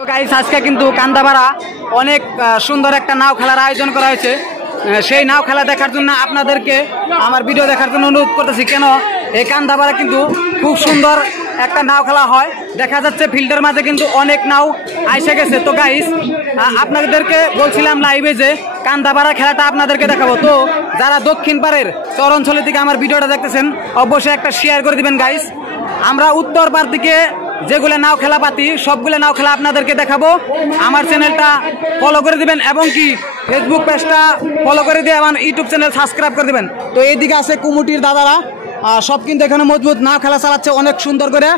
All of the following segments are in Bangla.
গাইস আজকে কিন্তু কান্দাপাড়া অনেক সুন্দর একটা নাও খেলার আয়োজন করা হয়েছে। সেই নাও খেলা দেখার জন্য আপনাদেরকে আমার ভিডিও দেখার জন্য অনুরোধ করতেছি। কেন এই কান্দাপাড়া কিন্তু খুব সুন্দর একটা নাও খেলা হয়, দেখা যাচ্ছে ফিল্ডের মাঝে কিন্তু অনেক নাও আইসে গেছে। তো গাইস আপনাদেরকে বলছিলাম লাইভে যে কান্দাপাড়া খেলাটা আপনাদেরকে দেখাবো। তো যারা দক্ষিণ পাড়ের চরাঞ্চলের দিকে আমার ভিডিওটা দেখতেছেন অবশ্যই একটা শেয়ার করে দিবেন গাইস। আমরা উত্তর পাড় দিকে যেগুলো নাও খেলা পাতি সবগুলো নাও খেলা আপনাদেরকে দেখাবো। আমার চ্যানেলটা ফলো করে দিবেন এবং কি ফেসবুক পেজটা ফলো করে দিয়ে আমার ইউটিউব চ্যানেল সাবস্ক্রাইব করে দিবেন। তো এইদিকে আছে কুমুটির দাদারা, সব কিন্তু এখানে মজবুত নাও খেলা চালাচ্ছে অনেক সুন্দর করে।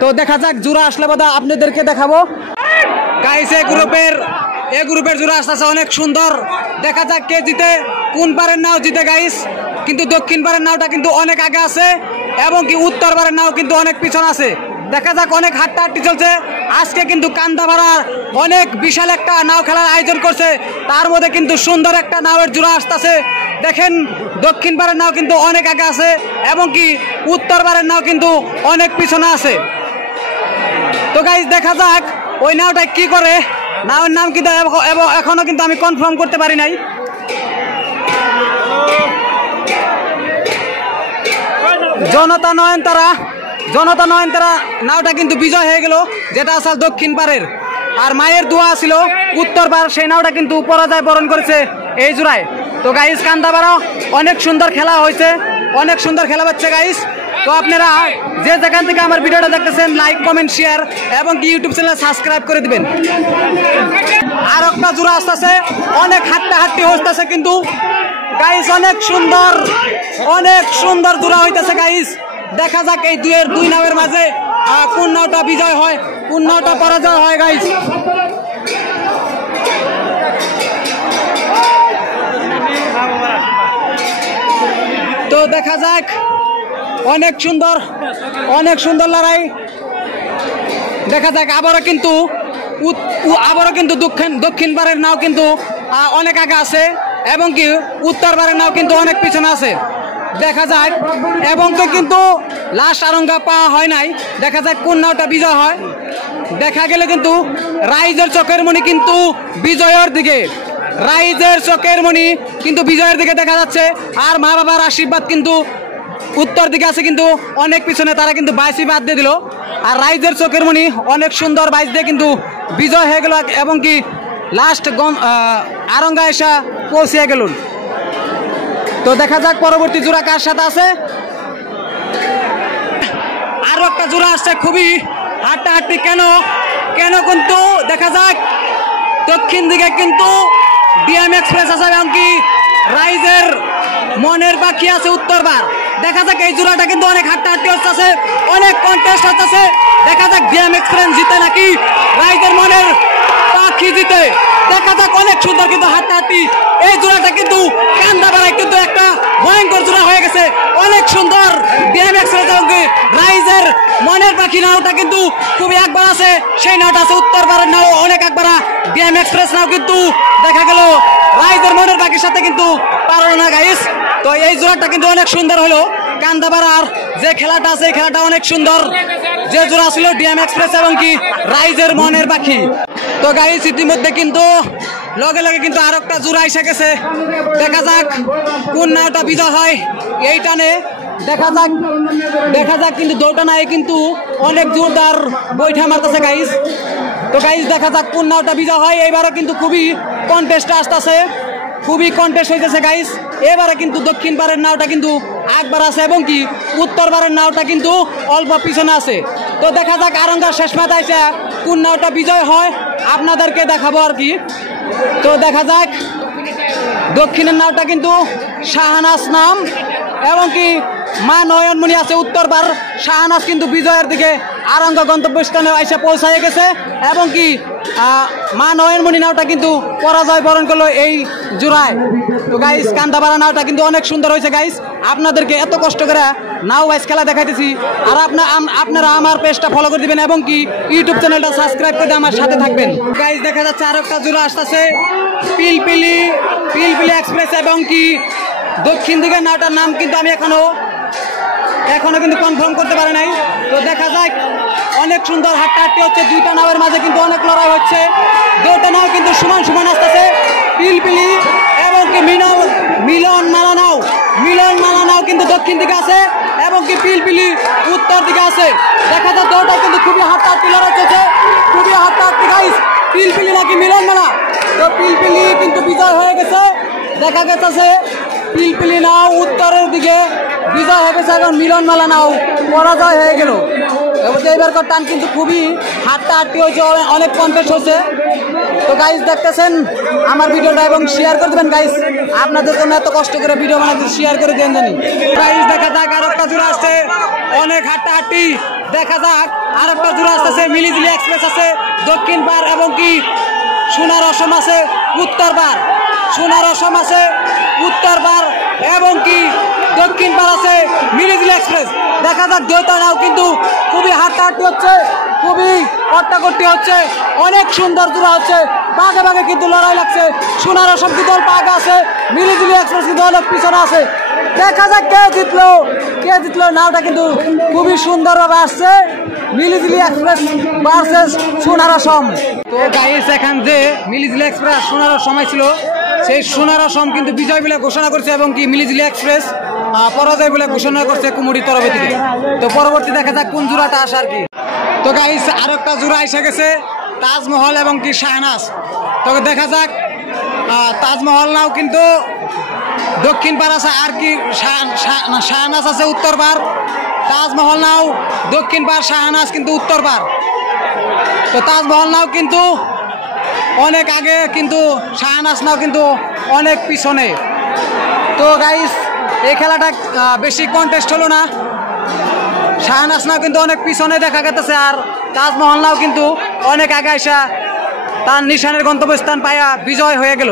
তো দেখা যাক জোড়া আসলে বাদা আপনাদেরকে দেখাবো। গাইস এ গ্রুপের জোড়া আসতেছে অনেক সুন্দর। দেখা যাক কে জিতে, কোন পারের নাও জিতে গাইস। কিন্তু দক্ষিণ পারের নাওটা কিন্তু অনেক আগে আছে এবং কি উত্তর পারের নাও কিন্তু অনেক পিছনে আছে। দেখা যাক, অনেক হাড্ডাহাড্ডি চলছে। আজকে কিন্তু কান্দাপাড়ার অনেক বিশাল একটা নাও খেলার আয়োজন করছে, তার মধ্যে কিন্তু সুন্দর একটা নাওয়ের জোড়া আসতেছে। দেখেন দক্ষিণ পাড়ের নাও কিন্তু অনেক আগে আছে এবং কি উত্তর পাড়ের নাও কিন্তু অনেক পিছনে আছে। তো গাইস দেখা যাক ওই নাওটা কি করে। নাওয়ের নাম কিন্তু এখনো কিন্তু আমি কনফার্ম করতে পারি নাই। জনতা নয়নতারা নাওটা কিন্তু বিজয় হয়ে গেল, যেটা আসল দক্ষিণ পাড়ের। আর মায়ের দোয়া ছিল উত্তর পাড়, সেই নাওটা কিন্তু পরাজয় বরণ করেছে এই জোড়ায়। তো গাইস কান্দাপাড়া অনেক সুন্দর খেলা হয়েছে, অনেক সুন্দর খেলা হচ্ছে গাইস। তো আপনারা যে যেখান থেকে আমার ভিডিওটা দেখতেছেন লাইক কমেন্ট শেয়ার এবং কি ইউটিউব চ্যানেল সাবস্ক্রাইব করে দিবেন। আর একটা জোড়া আসতেছে, অনেক হাড্ডাহাড্ডি হইতেছে কিন্তু গাইস, অনেক সুন্দর জোড়া হইতেছে গাইস। দেখা যাক এই দুই নামের মাঝে কোন নাওটা বিজয় হয়, কোন নাওটা পরাজয় হয় গাইস। তো দেখা যাক, অনেক সুন্দর লড়াই। দেখা যাক আবারও কিন্তু দক্ষিণ পাড়ের নাও কিন্তু অনেক আগে আছে এবং কি উত্তর পাড়ের নাও কিন্তু অনেক পিছনে আছে। দেখা যাক, এবং তো কিন্তু লাস্ট আরঙ্গা পাওয়া হয় নাই। দেখা যাক কোন নাওটা বিজয় হয়। দেখা গেলে কিন্তু রাইজের চোখের মণি কিন্তু বিজয়ের দিকে, বিজয়ের দিকে দেখা যাচ্ছে। আর মা বাবার আশীর্বাদ কিন্তু উত্তর দিকে আছে কিন্তু অনেক পিছনে, তারা কিন্তু বাইশি বাদ দিয়ে দিল। আর রাইজের চোখের মণি অনেক সুন্দর বাইশ দিয়ে কিন্তু বিজয় হয়ে গেল এবং কি লাস্ট আরঙ্গা এসা পৌঁছে গেল। তো দেখা যাক পরবর্তী জোড়া কার সাথে আছে। আরো একটা জোড়া আসছে, খুবই হাড্ডাহাড্ডি। কেন কিন্তু দেখা যাক দক্ষিণ দিকে কিন্তু ডিএম এক্সপ্রেস আছে এবং কি রাইজের মনের পাখি আছে উত্তর পাড়। দেখা যাক এই জোড়াটা কিন্তু অনেক হাড্ডাহাড্ডি হচ্ছে, অনেক কন্টেস্ট হচ্ছে। দেখা যাক ডিএম এক্সপ্রেস জিতে নাকি রাইজের মনের পাখি জিতে। দেখা যাক অনেক সুন্দর কিন্তু হাড্ডাহাড্ডি। এই জোড়াটা কিন্তু কান্দাপাড়ায় কিন্তু একটা ভয়ঙ্কর জোড়া হয়ে গেছে, অনেক সুন্দর। ডিএম এক্সপ্রেস এবং রাইজের মনের পাখি নাওটা কিন্তু খুবই একবার আছে, সেই নাওটা আছে উত্তর পাড়ের নাও অনেক একবার। ডিএম এক্সপ্রেস নাও কিন্তু দেখা গেল রাইজের মনের পাখির সাথে কিন্তু পারল না গাইস। তো এই জোড়াটা কিন্তু অনেক সুন্দর হলো। কান্দাপাড়ার যে খেলাটা আছে এই খেলাটা অনেক সুন্দর। যে জোড়া ছিল ডিএম এক্সপ্রেস এবং কি রাইজের মনের পাখি। তো গাইস ইতিমধ্যে কিন্তু লগে কিন্তু আর একটা জোড়া এসে গেছে। দেখা যাক কোন নাওটা বিজয় হয় এই টানে। দেখা যাক কিন্তু দুটো নাই কিন্তু অনেক জোরদার বৈঠা মারতেছে গাইস। তো গাইস দেখা যাক কোন নাওটা বিজয় হয়। এইবারও কিন্তু খুবই কন্টেস্ট আসতেছে, খুবই কন্টেস্ট হইতেছে গাইস। এবারে কিন্তু দক্ষিণ পাড়ের নাওটা কিন্তু একবার আছে এবং কি উত্তর পাড়ের নাওটা কিন্তু অল্প পিছনে আছে। তো দেখা যাক আরঙ্গার শেষ মাথায় এসে কোন নাওটা বিজয় হয় আপনাদেরকে দেখাবো আর কি। তো দেখা যাক দক্ষিণের নাওটা কিন্তু শাহনাজ নাম এবং কি মা নয়নমণি আছে উত্তর পাড়। শাহনাজ কিন্তু বিজয়ের দিকে আরঙ্গ গন্তব্যস্থানে এসে পৌঁছায় গেছে এবং কি মা নয়নমণি নাওটা কিন্তু পরাজয় বরণ করলো এই জোড়ায়। তো গাইস কান্দাপাড়া নাওটা কিন্তু অনেক সুন্দর হয়েছে গাইস। আপনাদেরকে এত কষ্ট করে নাও গাইস খেলা দেখাইতেছি, আর আপনারা আমার পেজটা ফলো করে দিবেন এবং কি ইউটিউব চ্যানেলটা সাবস্ক্রাইব করে আমার সাথে থাকবেন গাইস। দেখা যাচ্ছে আর একটা জোড়া আসতেছে, পিলপিলি এক্সপ্রেস এবং কি দক্ষিণ দিকের নাওটার নাম কিন্তু আমি এখনো এখনো কিন্তু কনফার্ম করতে পারে নাই। তো দেখা যাক, অনেক সুন্দর হাড্ডাহাড্ডি হচ্ছে, দুইটা নাওয়ের মাঝে কিন্তু অনেক লড়াই হচ্ছে। দুইটা নাও কিন্তু সমান সমান আসতেছে। পিলপিলি এবং কি মিলন মালা নাও কিন্তু দক্ষিণ দিকে আছে এবং কি পিলপিলি উত্তর দিকে আছে। দেখা যায় দুটো কিন্তু খুবই হাড্ডাহাড্ডি লড়াই চলছে, খুবই হাড্ডাহাড্ডি গাইস। পিলপিলি নাকি মিলন মালা, তো পিলপিলি কিন্তু বিজয় হয়ে গেছে। দেখা গেছে পিলপিলি নাও উত্তরের দিকে বিজয় হয়ে গেছে এবং মিলন মালা নাও পরাজয় হয়ে গেল। এবারকার টান কিন্তু খুবই হাড্ডাহাড্ডি হয়েছে, অনেক কন্টেস্ট হয়েছে। তো গাইস দেখতেছেন আমার ভিডিওটা এবং শেয়ার করে দেবেন গাইস, আপনাদের জন্য এত কষ্ট করে ভিডিও বানাতে, শেয়ার করে দেন জানি গাইস। দেখা যাক আর একটা জোড়া আসছে, অনেক হাড্ডাহাড্ডি। দেখা যাক আর একটা জোড়া আসতেছে, মিলিজিলি এক্সপ্রেস আছে দক্ষিণ পার এবং কি সোনার অসম আছে উত্তর পার, সোনার অসম আছে উত্তর পার এবং কি দক্ষিণ পার আছে মিলিজিলি এক্সপ্রেস। দেখা যাক দুইটাও কিন্তু খুবই হাড্ডাহাড্ডি হচ্ছে, খুবই কট্টাকট্টি হচ্ছে, অনেক সুন্দর জোড়া হচ্ছে, বাঘে বাঘে কিন্তু লড়াই লাগছে। সোনার অসম কিন্তু অল্প আগে আছে, মিলিজিলি এক্সপ্রেস কিন্তু অনেক পিছনে আছে। দেখা যাক কে জিতলো। নাওটা কিন্তু খুবই সুন্দরভাবে আসছে, মিলিজিলি এক্সপ্রেস ভার্সেস সোনার অসম। তো গাইস এখান যে মিলিজিলি এক্সপ্রেস সোনার সময় ছিল, সেই সোনার অসম কিন্তু বিজয় বলে ঘোষণা করছে এবং কি মিলিজিলি এক্সপ্রেস পরাজয় বলে ঘোষণা করছে কুমুরির তরফ থেকে। তো পরবর্তী দেখা যাক কোন জোড়াটা আসে আর কি। তো গাইস আর একটা জোড়া এসে গেছে, তাজমহল এবং কি শাহনাজ। তো দেখা যাক তাজমহল নাও কিন্তু দক্ষিণ পার আছে আর কি শাহনাজ আছে উত্তর পার। তাজমহল নাও দক্ষিণ পার, শাহনাজ কিন্তু উত্তর পার। তো তাজমহল নাও কিন্তু অনেক আগে, কিন্তু শাহনাজ নাও কিন্তু অনেক পিছনে। তো গাইস এই খেলাটা বেশি কন্টেস্ট হলো না, শাহনাজ নাও কিন্তু অনেক পিছনে দেখা গেছে আর তাজমহল নাও কিন্তু অনেক আগে আসা তার নিশানের গন্তব্যস্থান পাইয়া বিজয় হয়ে গেল।